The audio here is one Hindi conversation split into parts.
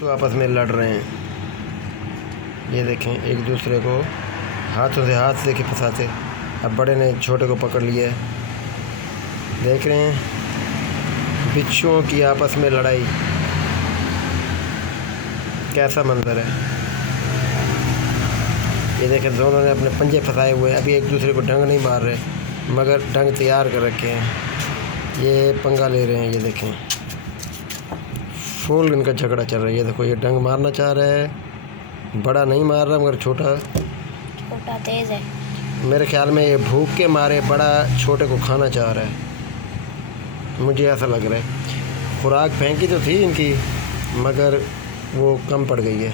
जो आपस में लड़ रहे हैं। ये देखें, एक दूसरे को हाथों से हाथ लेके फंसाते। अब बड़े ने छोटे को पकड़ लिया है। देख रहे हैं बिच्छुओं की आपस में लड़ाई, कैसा मंजर है। ये देखें, दोनों ने अपने पंजे फंसाए हुए हैं। अभी एक दूसरे को डंग नहीं मार रहे, मगर डंग तैयार कर रखे हैं। ये पंगा ले रहे हैं। ये देखें, फुल इनका झगड़ा चल रहा है। ये देखो, ये डंग मारना चाह रहा है, बड़ा नहीं मार रहा, मगर छोटा तेज है। मेरे ख्याल में ये भूख के मारे बड़ा छोटे को खाना चाह रहा है, मुझे ऐसा लग रहा है। खुराक फेंकी तो थी इनकी, मगर वो कम पड़ गई है।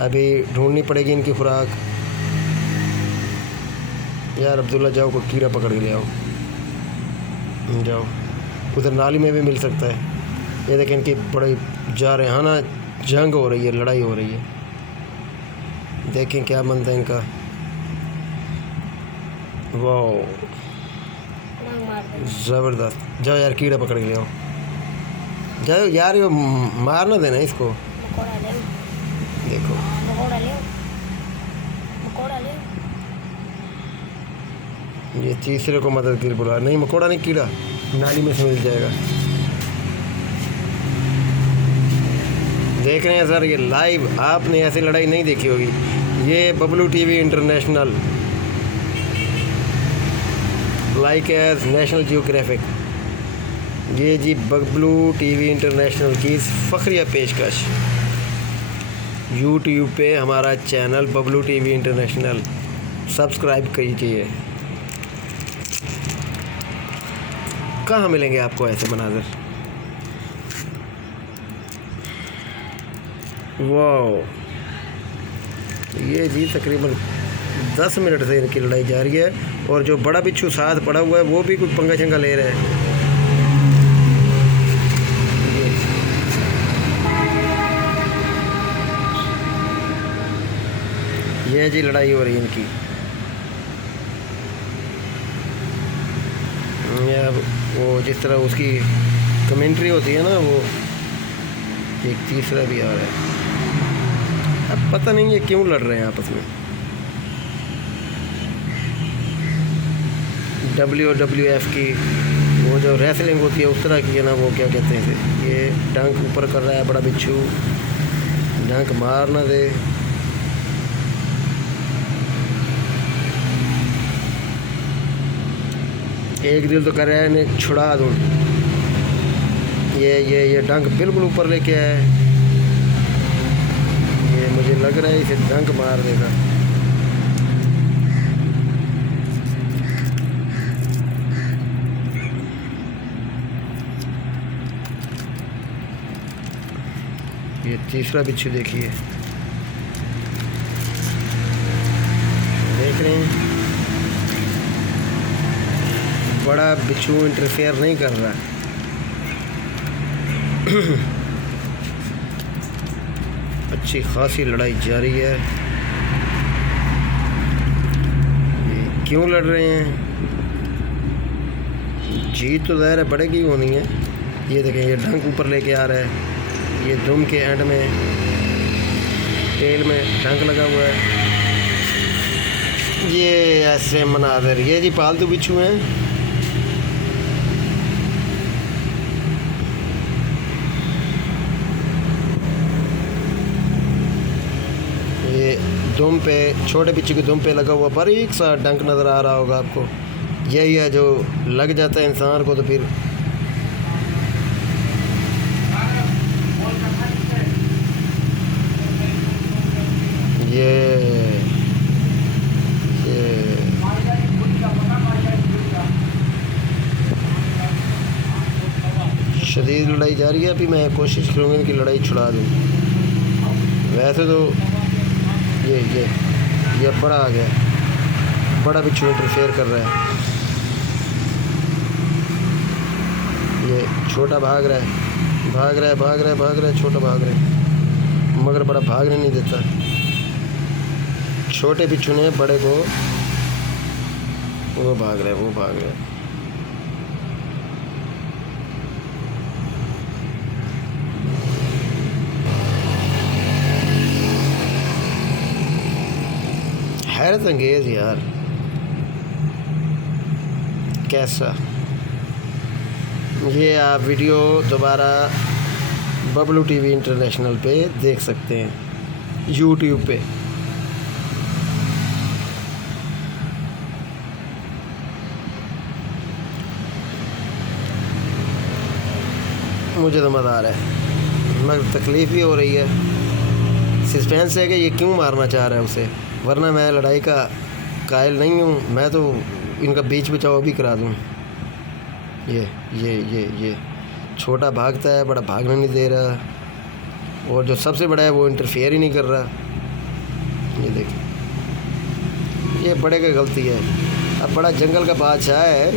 अभी ढूंढनी पड़ेगी इनकी खुराक। यार अब्दुल्ला, जाओ कोई कीड़ा पकड़ के ले आओ। जाओ, उधर नाली में भी मिल सकता है। ये देखें, इनकी बड़ी जा रहे हैं ना, जंग हो रही है, लड़ाई हो रही है। देखें क्या बनता है इनका। वाह, ज़बरदस्त। जाओ यार, कीड़ा पकड़ के ले आओ। जाओ यार, ये मार ना देना इसको। देखो, ये तीसरे को मदद के लिए बुला। नहीं, मकोड़ा नहीं, कीड़ा नाली में से मिल जाएगा। देख रहे हैं सर, ये लाइव, आपने ऐसी लड़ाई नहीं देखी होगी। ये Bablu TV international, like as National Geographic. ये जी बबलू टीवी इंटरनेशनल की फ़ख्रिया पेशकश। यूट्यूब पे हमारा channel Bablu TV international subscribe कीजिए। कहाँ मिलेंगे आपको ऐसे मनाज़र। वाह, ये जी तकरीबन 10 मिनट से इनकी लड़ाई जारी है। और जो बड़ा बिच्छू साथ पड़ा हुआ है वो भी कुछ पंगा चंगा ले रहा है। ये जी लड़ाई हो रही है इनकी। या वो जिस तरह उसकी कमेंट्री होती है ना, वो एक तीसरा भी आ रहा है। अब पता नहीं ये क्यों लड़ रहे हैं आपस में। WWF की वो जो रेसलिंग होती है उस तरह की है ना, वो क्या कहते हैं इसे। ये डंक ऊपर कर रहा है बड़ा बिच्छू, डंक मार ना दे। एक दिल तो कर रहा है इन्हें छुड़ा दूँ। ये डंक बिल्कुल ऊपर लेके आया है। ये मुझे लग रहा है इसे डंक मार देगा। ये तीसरा बिच्छू देखिए, देख रहे हैं, बड़ा बिच्छू इंटरफेयर नहीं कर रहा। अच्छी खासी लड़ाई जारी है। ये क्यों लड़ रहे हैं। जीत तो ज़ाहिर है बड़े की होनी है। ये देखें, ये डंक ऊपर लेके आ रहा है। ये दुम के एंड में टेल में डंक लगा हुआ है। ये ऐसे मनाज़र, ये जी पालतू बिच्छू हैं। ये दुम पे, छोटे बिच्छू के दुम पे लगा हुआ बारीक सा डंक नज़र आ रहा होगा आपको। यही है जो लग जाता है इंसान को, तो फिर ये शदीद लड़ाई जारी है। अभी मैं कोशिश करूँगा इनकी लड़ाई छुड़ा दूँ। वैसे तो ये बड़ा आ गया, बड़ा बिच्छू इंटरफेयर कर रहा है। ये छोटा भाग रहा है, भाग रहा है, भाग रहा है, भाग रहा है, छोटा भाग रहा है, मगर बड़ा भागने नहीं देता। छोटे बिच्छू ने बड़े को, वो भाग रहा है, वो भाग रहा है। हैरत अंगेज यार, कैसा। ये आप वीडियो दोबारा बबलू टीवी इंटरनेशनल पे देख सकते हैं, यूट्यूब पे। मुझे तो मज़ा आ रहा है, मगर तकलीफ़ भी हो रही है। सस्पेंस है कि ये क्यों मारना चाह रहा है उसे, वरना मैं लड़ाई का कायल नहीं हूँ। मैं तो इनका बीच बचाव भी करा दूँ। ये छोटा भागता है, बड़ा भागने नहीं दे रहा, और जो सबसे बड़ा है वो इंटरफेयर ही नहीं कर रहा। ये देखिए, ये बड़े का गलती है। अब बड़ा जंगल का बादशाह है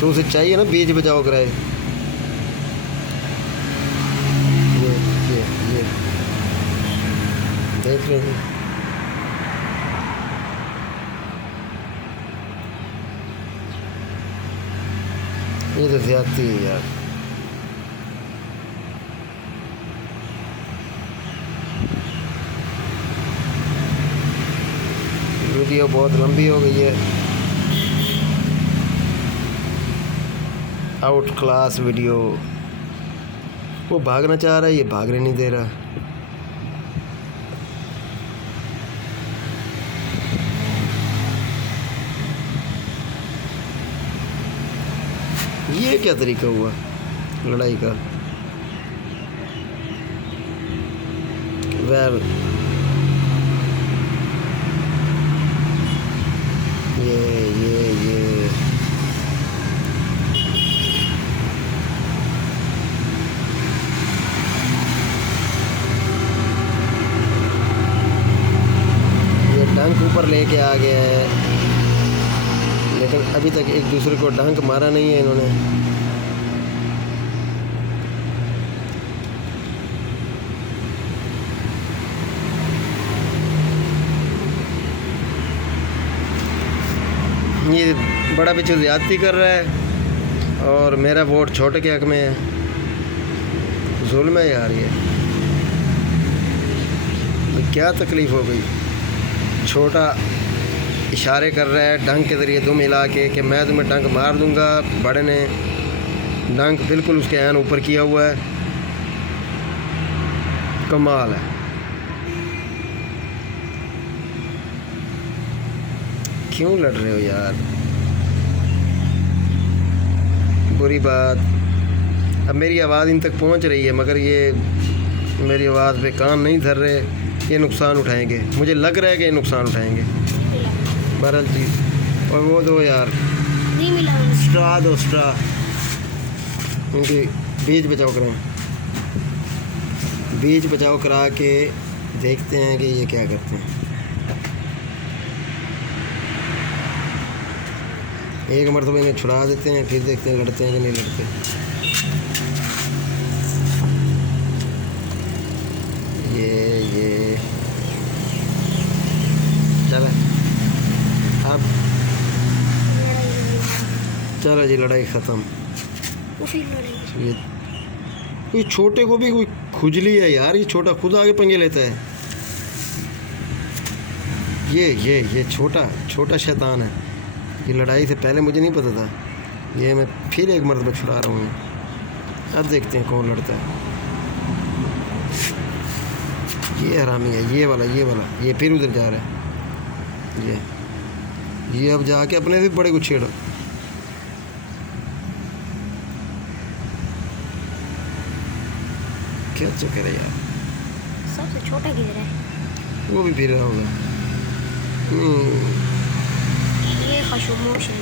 तो उसे चाहिए ना बीच बचाव कराए। ये देख रहे हैं, ये तो ज़्यादती है यार। वीडियो बहुत लंबी हो गई है, आउट क्लास वीडियो। वो भागना चाह रहा है, ये भागने नहीं दे रहा। ये क्या तरीका हुआ लड़ाई का। वेल ये डंक ऊपर लेके आ गया है, लेकिन अभी तक एक दूसरे को डंक मारा नहीं है इन्होंने। ये बड़ा बिच्छू ज़्यादती कर रहा है और मेरा वोट छोटे के हक में है। जुल्म है यार ये क्या तकलीफ़ हो गई। छोटा इशारे कर रहा है डंक के ज़रिए दुम हिला के कि मैं तुम्हें डंक मार दूंगा। बड़े ने डंक बिल्कुल उसके ऐन ऊपर किया हुआ है। कमाल है। क्यों लड़ रहे हो यार, बुरी बात। अब मेरी आवाज़ इन तक पहुंच रही है, मगर ये मेरी आवाज़ पे कान नहीं धर रहे। ये नुकसान उठाएंगे, मुझे लग रहा है कि ये नुकसान उठाएंगे। बहरहाल चीज़। और वो दो यार, नहीं मिला स्ट्रा दो, स्ट्रा उनकी बीज बचाव करें। बीज बचाव करा के देखते हैं कि ये क्या करते हैं। एक मरतबा इन्हें छुड़ा देते हैं, फिर देखते हैं लड़ते हैं कि नहीं लड़ते। ये चलो अब चलो जी, लड़ाई ख़त्म। ये छोटे को भी कोई खुजली है यार, ये छोटा खुद आगे पंगे लेता है। ये छोटा शैतान है। ये लड़ाई से पहले मुझे नहीं पता था, ये मैं फिर एक मरतबा छुड़ा रहा हूँ। अब देखते हैं कौन लड़ता है। ये हरामी है, ये वाला ये फिर उधर जा रहा है। ये अब जाके अपने से बड़े को छेड़ो। क्या चक्कर है यार। सबसे छोटा किधर है? वो भी फिर रहा होगा। ये खामोश है।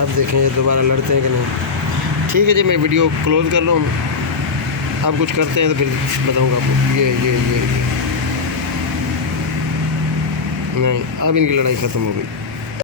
अब देखें ये दोबारा लड़ते हैं कि नहीं। ठीक है जी, मैं वीडियो क्लोज कर रहा हूँ। आप कुछ करते हैं तो फिर बताऊँगा आपको। ये नहीं, अब इनकी लड़ाई ख़त्म हो गई।